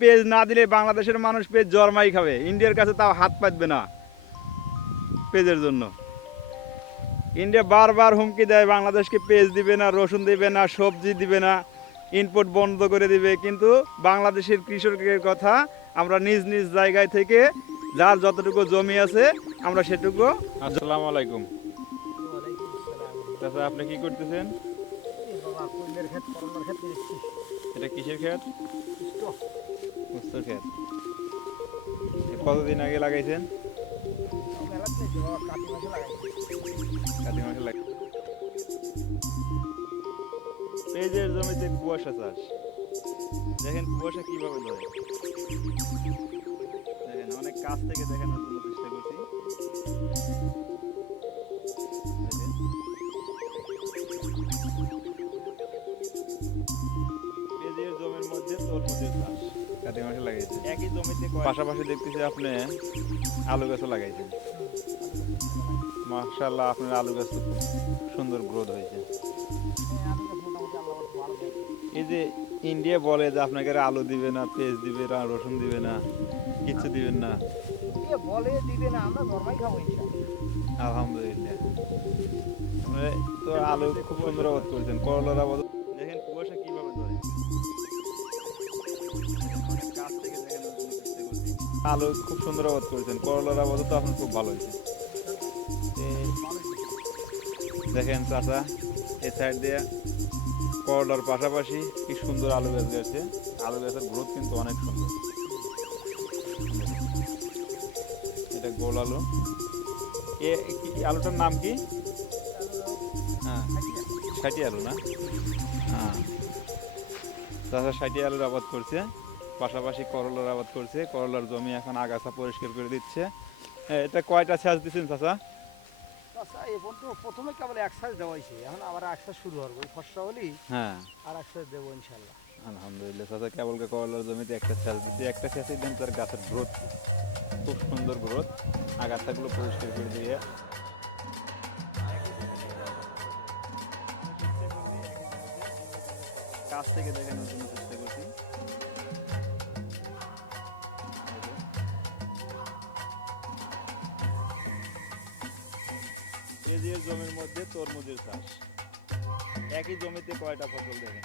Page না দিলে বাংলাদেশের মানুষ পেজ জরমাই খাবে, ইন্ডিয়ার কাছে তাও হাত পাতবে না পেজের জন্য। ইন্ডিয়া বারবার হুমকি দেয় বাংলাদেশকে পেজ দিবে না, রসুন দিবে না, সবজি দিবে না, ইনপুট বন্ধ করে দিবে, কিন্তু বাংলাদেশের কৃষকের কথা আমরা নিজ নিজ জায়গায় থেকে যার যতটুকু জমি আছে আমরা সেটুকু। আসসালামু আলাইকুম চাচা, আপনি কি করতেছেন? এটা কিসের ক্ষেত? উস্তার ক্ষেত। কতদিন আগে লাগাইছেন? কাতি মাসে লাগাই। পেঁয়াজের জমিতে কুয়াশা চাষ, দেখেন কুয়াশা কিভাবে ধরে, দেখেন অনেক কাছ থেকে দেখানোর জন্য চেষ্টা করছি। দেখেন পেঁয়াজের জমির মধ্যে তরমুজের চাষ কাতি মাসে লাগাইছে। একই জমিতে পাশাপাশি দেখতেছি আপনি আলু গাছও লাগাইছেন। মাশাআল্লাহ, আপনার আলু গাছ তো খুব সুন্দর গ্রোথ হয়েছে। এই যে ইন্ডিয়া বলে যে আপনাকে আলু দিবে না, পেঁয়াজ দিবে না, রসুন দিবে না, কিচ্ছু দিবেন না, বলে দিবে না, আমরা ধর্মাই খাবো আলহামদুলিল্লাহ। আপনি তো আলু খুব সুন্দর আবাদ করেছেন, করলার আবাদ দেখেন কুয়াশা কিভাবে ধরে, কাছ থেকে দেখানোর জন্য চেষ্টা করছি। আলু খুব সুন্দর আবাদ করেছেন, করলার আবাদও তো আপনার খুব ভালো হয়েছে। দেখেন চাচা এই সাইড দিয়ে করলার পাশাপাশি কি সুন্দর আলু গাছ গেছে, আলু গাছের গ্রোথ কিন্তু অনেক সুন্দর। এটা গোল আলু। আলুটার নাম কি? হ্যাঁ, ষাটি আলু না? হ্যাঁ, চাচা ষাটি আলুর আবাদ করছে, পাশাপাশি করলার আবাদ করছে। করলার জমি এখন আগাছা পরিষ্কার করে দিচ্ছে। এটা কয়টা সেচ দিচ্ছেন চাচা? প্রথমে কেবল এক্সারসাইজ দেওয়া হয়েছে, এখন আবার এক্সারসাইজ শুরু হবে, ওই ফসা হলেই হ্যাঁ আর এক্সারসাইজ দেবো ইনশাল্লাহ। আলহামদুলিল্লাহ চাচা, কেবল করলার জমিতে একটা সেচ দিচ্ছে, একটা সেচই দেন, তার গাছের গ্রোথ খুব সুন্দর গ্রোথ। আগাছাগুলো পরিষ্কার করে দিয়ে কাছ থেকে দেখানোর জন্য চেষ্টা করছি। পেঁয়াজের জমির মধ্যে তরমুজের চাষ, একই জমিতে কয়টা ফসল দেখেন।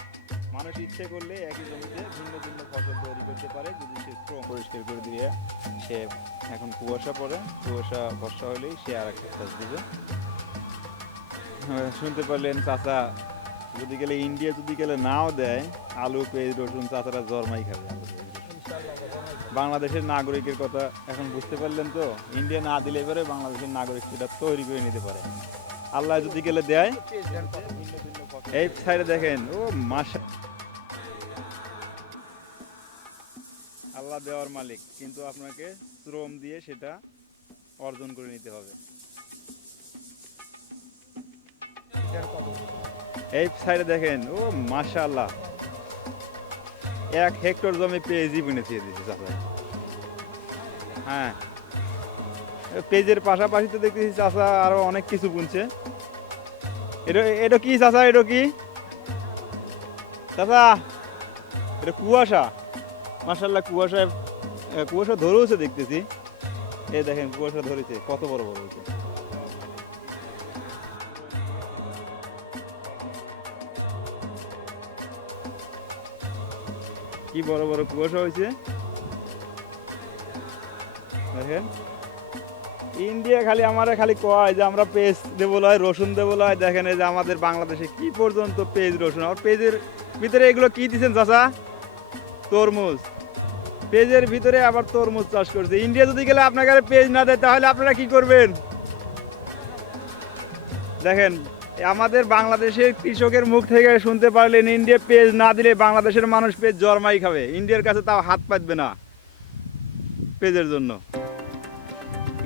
মানুষ ইচ্ছে করলে একই জমিতে ভিন্ন ভিন্ন ফসল তৈরি করতে পারে যদি সে শ্রম পরিষ্কার করে দিয়ে। সে এখন কুয়াশা পড়ে, কুয়াশা বর্ষা হলেই সে আর একটা চাষ দিবে। শুনতে পারলেন চাচা যদি গেলে ইন্ডিয়া যদি গেলে নাও দেয় আলু, পেঁয়াজ, রসুন, চাচারা জরমাই খাবে। বাংলাদেশের নাগরিকের কথা এখন বুঝতে পারলেন তো, ইন্ডিয়া না দিলে পরে বাংলাদেশের নাগরিক সেটা তৈরি করে নিতে পারে। আল্লাহ যদি গেলে দেয়। এই সাইডে দেখেন, ও মাশা, আল্লাহ দেওয়ার মালিক, কিন্তু আপনাকে শ্রম দিয়ে সেটা অর্জন করে নিতে হবে। এই সাইডে দেখেন, ও মাশাআল্লাহ, 1 হেক্টর জমি পেঁয়াজই বুনে দিয়ে দিচ্ছে চাচা। হ্যাঁ, পেঁয়াজের পাশাপাশি তো দেখতেছি চাচা আরো অনেক কিছু বুনছে। এটা কি চাচা, এটা কি চাচা? এটা কুয়াশা, মাশাআল্লাহ, কুয়াশা ধরেছে দেখতেছি। এই দেখেন কুয়াশা ধরেছে, কত বড় বড় হয়েছে। কি বড় বড় কুয়াশা হয়েছে দেখেন। ইন্ডিয়া খালি আমারে খালি কয় যে আমরা পেঁয়াজ দেবো লয়, রসুন দেবো লয়। দেখেন এই যে আমাদের বাংলাদেশে কি পর্যন্ত পেঁয়াজ, রসুন, আর পেঁয়াজের ভিতরে এগুলো কি দিচ্ছেন চাচা? তরমুজ। পেঁয়াজের ভিতরে আবার তরমুজ চাষ করছে। ইন্ডিয়া যদি গেলে আপনাকে পেঁয়াজ না দেয় তাহলে আপনারা কি করবেন? দেখেন আমাদের বাংলাদেশের কৃষকের মুখ থেকে শুনতে পারলেন, ইন্ডিয়া পেঁয়াজ না দিলে বাংলাদেশের মানুষ পেঁয়াজ জরমাই খাবে, ইন্ডিয়ার কাছে তাও হাত পাতবে না পেঁয়াজের জন্য।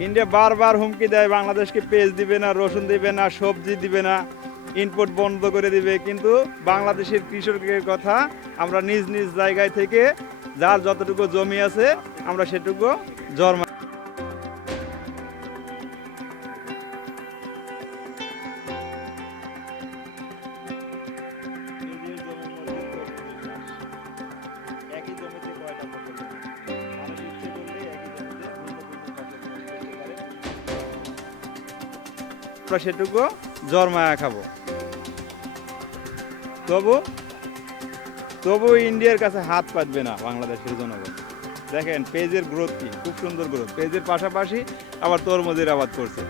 ইন্ডিয়া বারবার হুমকি দেয় বাংলাদেশকে পেঁয়াজ দিবে না, রসুন দিবে না, সবজি দিবে না, ইনপুট বন্ধ করে দিবে, কিন্তু বাংলাদেশের কৃষকের কথা আমরা নিজ নিজ জায়গায় থেকে যার যতটুকু জমি আছে আমরা সেটুকু জরমা। একই জমিতে কয়টা ফসল আমরা সেটুকু জরমায়া খাবো। তবু ইন্ডিয়ার কাছে হাত পাতবে না বাংলাদেশের জনগণ। দেখেন পেঁয়াজের গ্রোথ কি, খুব সুন্দর গ্রোথ। পেঁয়াজের পাশাপাশি আবার তরমুজের আবাদ করছে।